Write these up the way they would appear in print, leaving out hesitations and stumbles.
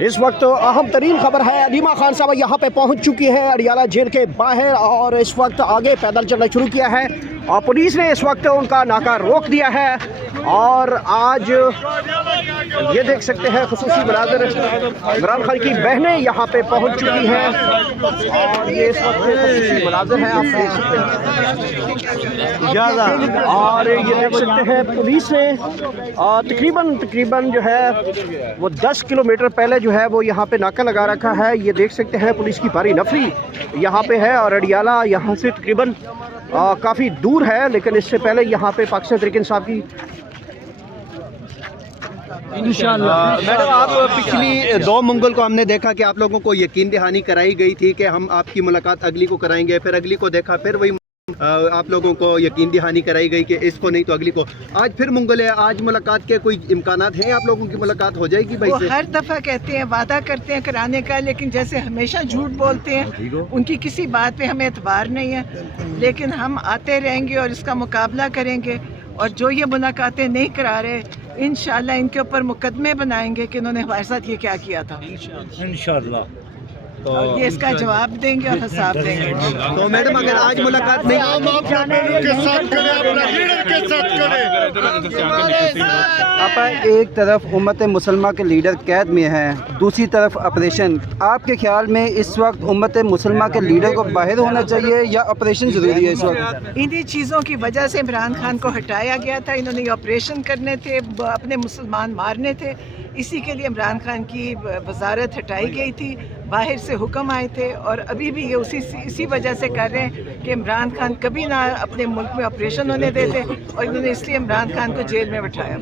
इस वक्त अहम तरीन खबर है, अलीमा खान साहब यहाँ पे पहुँच चुकी है अडियाला जेल के बाहर और इस वक्त आगे पैदल चलना शुरू किया है और पुलिस ने इस वक्त उनका नाका रोक दिया है। और आज ये देख सकते हैं खुसूसी मनाज़िर, इमरान खान की बहनें यहाँ पे पहुँच चुकी हैं और ये इस वक्त खुसूसी मनाज़िर हैं, आप देख सकते हैं। और ये देख सकते हैं पुलिस ने तकरीबन जो है वो 10 किलोमीटर पहले जो है वो यहाँ पे नाका लगा रखा है। ये देख सकते हैं पुलिस की भारी नफरी यहाँ पे है और अडियाला यहाँ से तकरीबन काफ़ी दूर है, लेकिन इससे पहले यहाँ पे पाकिस्तान तहरीक इंसाफ की मैडम, आप पिछली 2 मंगल को हमने देखा कि आप लोगों को यकीन दहानी कराई गई थी कि हम आपकी मुलाकात अगली को कराएंगे, फिर अगली को देखा, फिर वही आप लोगों को यकीन दहानी कराई गई कि इसको नहीं तो अगली को। आज फिर मंगल है, आज मुलाकात के कोई इम्कानात हैं आप लोगों की मुलाकात हो जाएगी भाई वो से? हर दफ़ा कहते हैं, वादा करते हैं कराने का, लेकिन जैसे हमेशा झूठ बोलते हैं, उनकी किसी बात पे हमें एतबार नहीं है। लेकिन हम आते रहेंगे और इसका मुकाबला करेंगे और जो ये मुलाकातें नहीं करा रहे, इंशाल्लाह इनके ऊपर मुकदमे बनाएंगे कि इन्होंने हमारे साथ ये क्या किया था। इंशाल्लाह और ये इसका जवाब देंगे और हिसाब देंगे। तो मैडम, अगर आज मुलाकात नहीं, आपा एक तरफ उम्मत मुसलमान के लीडर कैद में हैं, दूसरी तरफ ऑपरेशन, आपके ख्याल में इस वक्त उम्मत मुसलमान के लीडर को बाहर होना चाहिए या ऑपरेशन ज़रूरी है इस वक्त? इन्हीं चीज़ों की वजह से इमरान खान को हटाया गया था। इन्होंने ये ऑपरेशन करने थे, अपने मुसलमान मारने थे, इसी के लिए इमरान खान की वजारत हटाई गई थी, बाहर से हुक्म आए थे और अभी भी ये इसी वजह से कर रहे हैं कि इमरान खान कभी ना अपने मुल्क में ऑपरेशन होने देते और इन्होंने इसलिए इमरान खान को जेल में बिठाया।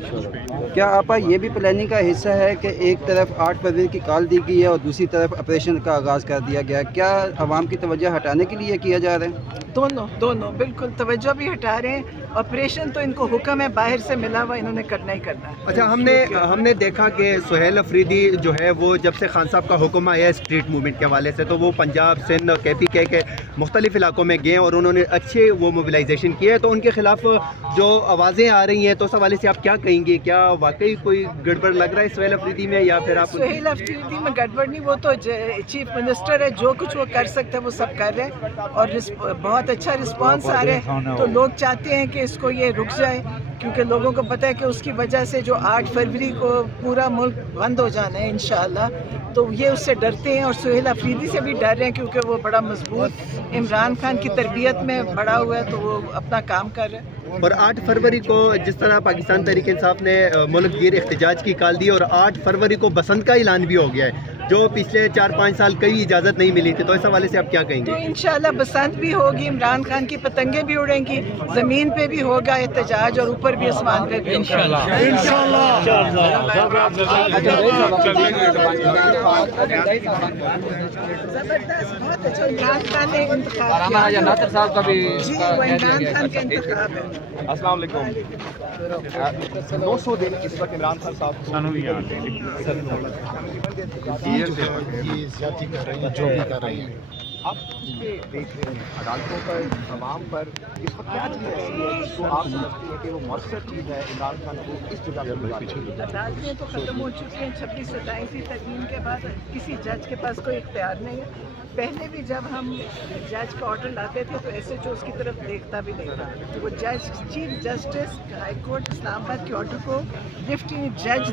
क्या आपा ये भी प्लानिंग का हिस्सा है कि एक तरफ 8 फरवरी की कॉल दी गई है और दूसरी तरफ ऑपरेशन का आगाज़ कर दिया गया? क्या आवाम की तवज्जो हटाने के लिए किया जा रहा है? दोनों बिल्कुल तवज्जो भी हटा रहे हैं। ऑपरेशन तो इनको हुक्म है, बाहर से मिला हुआ, इन्होंने करना ही करना है। अच्छा, हमने देखा कि सुहेल अफरीदी जो है वो जब से खान साहब का हुक्म आया है स्ट्रीट मूवमेंट के हवाले से, तो वो पंजाब, सिंध, KPK के मुख्तलिफ इलाकों में गए और उन्होंने अच्छे वो मोबिलाइजेशन किया है। तो उनके खिलाफ जो आवाज़ें आ रही हैं, तो उस हवाले से आप क्या कहेंगे? क्या वाकई कोई गड़बड़ लग रहा है सुहेल अफरीदी में, या फिर आप? सुहेल अफरीदी में गड़बड़ नहीं, वो तो चीफ मिनिस्टर है, जो कुछ वो कर सकते हैं वो सब कर रहे हैं और बहुत अच्छा रिस्पांस आ रहा है। तो लोग चाहते हैं कि इसको ये रुक जाए, क्योंकि लोगों को पता है कि उसकी वजह से जो 8 फरवरी को पूरा मुल्क बंद हो जाना है इंशाअल्लाह, तो ये उससे डरते हैं और सुहेल अफरीदी से भी डर रहे हैं क्योंकि वो बड़ा मजबूत इमरान खान की तरबियत में बड़ा हुआ है, तो वो अपना काम कर रहे हैं। और 8 फरवरी को जिस तरह पाकिस्तान तहरीक इंसाफ ने मुल्क गिर एहतजाज की कॉल दी और 8 फरवरी को बसंत का ऐलान भी हो गया है, जो पिछले 4-5 साल कई इजाज़त नहीं मिली थी, तो इस हवाले से आप क्या कहेंगे? तो इंशाल्लाह बसंत भी होगी, इमरान खान की पतंगें भी उड़ेंगी, ज़मीन पे भी होगा एहतजाज और ऊपर भी आसमान पे भी इंशाल्लाह। जबरदस्त, बहुत अच्छा इमरान खान ने इंतखाब किया। नासिर साहब का भी जी, वो इमरान खान का इंतखाब है। अस्सलाम वालेकुम। 900 दिन इस वक्त इमरान खान साहब को जो भी कर रही हैं, आप इसपे देख रहे हैं अदालतों पर, अवाम पर इस वक्त क्या चीज़ ऐसी है जो आप समझते हैं कि वो मौसर चीज़ है इमरान खान को इस जगह पर? अदालतें तो ख़त्म हो चुकी हैं 26-27वीं तरमीम के बाद, किसी जज के पास कोई इख्तियार नहीं है। पहले भी जब हम जज का ऑर्डर लाते थे तो SHO उसकी तरफ देखता भी नहीं था। वो जज, chief justice high court Islamabad के ऑर्डर को लिफ्टिंग जज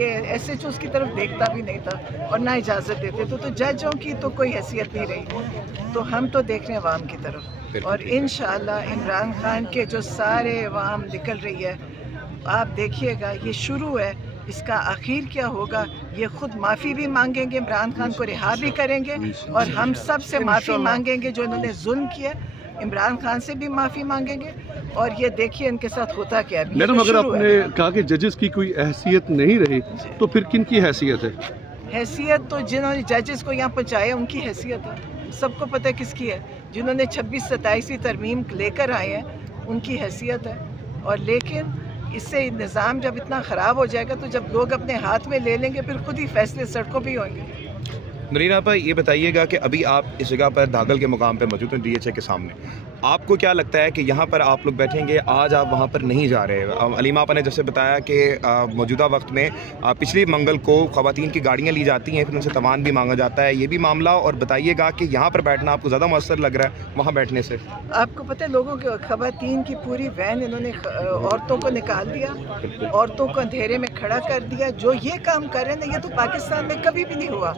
ये SHO उसकी तरफ देखता भी नहीं था और ना इजाज़त देते। तो जजों की तो कोई हैसियत नहीं रही, तो हम तो देख रहे हैं अवाम की तरफ और इंशाअल्लाह इमरान खान के जो सारे अवाम निकल रही है, आप देखिएगा ये शुरू है, इसका आखिर क्या होगा, ये खुद माफ़ी भी मांगेंगे, इमरान खान को रिहा भी करेंगे और हम सब से माफ़ी मांगेंगे जो इन्होंने जुल्म किया, इमरान खान से भी माफ़ी मांगेंगे और ये देखिए इनके साथ होता क्या है। मैडम, अगर आपने कहा कि जजेस की कोई हैसियत नहीं रही, तो फिर किन की हैसियत है? हैसियत तो जिन्होंने जजेस को यहाँ पहुँचाया उनकी हैसियत है, सबको पता है किसकी है, जिन्होंने 26-27वीं तरमीम लेकर आए हैं उनकी हैसियत है। और लेकिन इससे निज़ाम जब इतना ख़राब हो जाएगा तो जब लोग अपने हाथ में ले लेंगे फिर खुद ही फैसले सड़कों पे ही होंगे। नरीन आपा ये बताइएगा कि अभी आप इस जगह पर धागल के मुकाम पर मौजूद हैं, DHA के सामने, आपको क्या लगता है कि यहाँ पर आप लोग बैठेंगे, आज आप वहाँ पर नहीं जा रहे? अलीमा आपा ने जैसे बताया कि मौजूदा वक्त में पिछली मंगल को ख़वातीन की गाड़ियाँ ली जाती हैं, फिर उनसे तवान भी मांगा जाता है, ये भी मामला, और बताइएगा कि यहाँ पर बैठना आपको ज़्यादा मौसर लग रहा है वहाँ बैठने से? आपको पता है, लोगों के ख़वातीन की पूरी वैन इन्होंने औरतों को निकाल दिया, औरतों को अंधेरे में खड़ा कर दिया। जो ये काम कर रहे हैं, ये तो पाकिस्तान में कभी भी नहीं हुआ।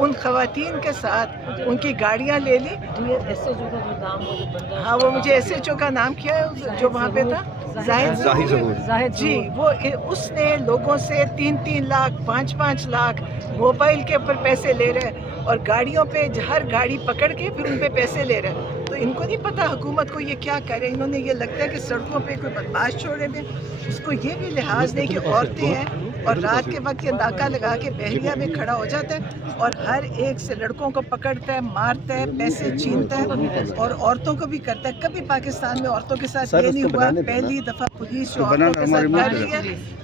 उन ख़वातीन के साथ उनकी गाड़ियाँ ले ली। हाँ, वो मुझे SHO का नाम क्या है जो वहाँ पे था, जाहिद जी, वो उसने लोगों से 3-3 लाख 5-5 लाख मोबाइल के ऊपर पैसे ले रहे हैं, और गाड़ियों पे हर गाड़ी पकड़ के फिर उन पे पैसे ले रहे हैं। तो इनको नहीं पता हुकूमत को ये क्या करे। इन्होंने ये लगता है कि सड़कों पे कोई बदमाश छोड़े दें, उसको ये भी लिहाज नहीं कि औरतें हैं और रात के वक्त ये नाका लगा के बहरिया में खड़ा हो जाता है और हर एक से लड़कों को पकड़ता है, मारता है, पैसे छीनता है, और औरतों को भी करता है। कभी पाकिस्तान में औरतों के साथ ये नहीं हुआ। पहली दफ़ा पुलिस जो औरतों के साथ कर रही है,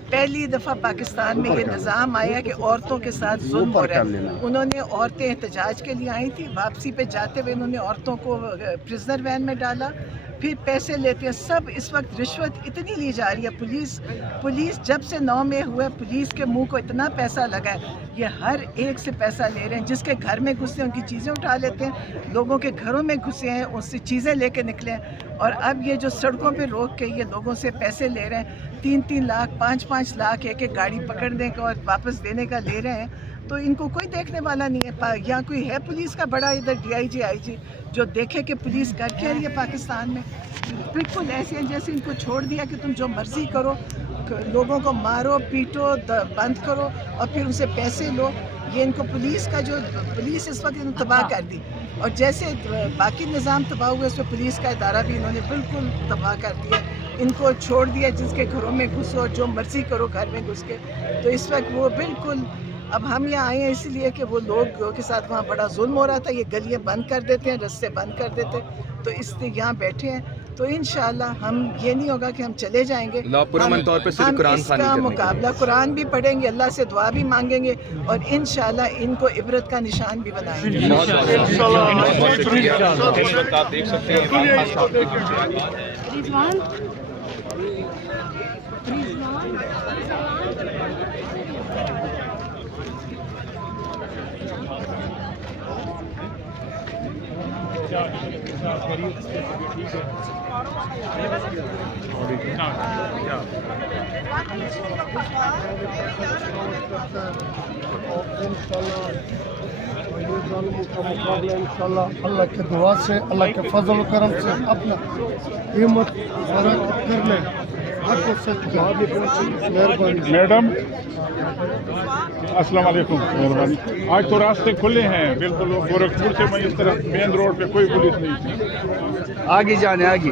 पहली दफ़ा पाकिस्तान में ये निज़ाम आया कि औरतों के साथ जुल्म हो रहा है। उन्होंने औरतें एहतजाज के लिए आई थी, वापसी पे जाते हुए इन्होंने औरतों को प्रिजनर वैन में डाला, फिर पैसे लेते हैं। सब इस वक्त रिश्वत इतनी ली जा रही है। पुलिस जब से 9 में हुए, पुलिस के मुंह को इतना पैसा लगा है, ये हर एक से पैसा ले रहे हैं। जिसके घर में घुसे उनकी चीज़ें उठा लेते हैं, लोगों के घरों में घुसे हैं, उससे चीज़ें लेके निकले हैं। और अब ये जो सड़कों पे रोक के ये लोगों से पैसे ले रहे हैं, 3-3 लाख 5-5 लाख एक गाड़ी पकड़ने का और वापस देने का ले रहे हैं, तो इनको कोई देखने वाला नहीं है। यहाँ कोई है पुलिस का बड़ा इधर DIG IG जो देखे कि पुलिस कर क्या रही है पाकिस्तान में? बिल्कुल ऐसे हैं जैसे इनको छोड़ दिया कि तुम जो मर्ज़ी करो, लोगों को मारो, पीटो, बंद करो और फिर उनसे पैसे लो। ये इनको पुलिस इस वक्त इन्होंने तबाह कर दी, और जैसे बाकी निज़ाम तबाह हुए, उसमें पुलिस का इदारा भी इन्होंने बिल्कुल तबाह कर दिया। इनको छोड़ दिया, जिसके घरों में घुसो, जो मर्ज़ी करो घर में घुस के। तो इस वक्त वो बिल्कुल, अब हम यहाँ आए हैं इसलिए कि वो लोग के साथ वहाँ बड़ा जुल्म हो रहा था, ये गलियाँ बंद कर देते हैं, रास्ते बंद कर देते, तो इसलिए यहाँ बैठे हैं। तो इंशाअल्लाह हम ये नहीं होगा कि हम चले जाएंगे, हम इसका मुकाबला कुरान भी पढ़ेंगे, अल्लाह से दुआ भी मांगेंगे, और इंशाअल्लाह इनको इबरत का निशान भी बनाएंगे। आप देख सकते हैं इंशाल्लाह अल्लाह के दुआ से, अल्लाह के फजल करम से अपना हिम्मत फर्क करने मैडम अस्सलाम वालेकुम, मेहरबानी। आज तो रास्ते खुले हैं बिल्कुल, गोरखपुर से मैं इस तरफ मेन रोड पे कोई पुलिस नहीं थी। आगे जाने आगे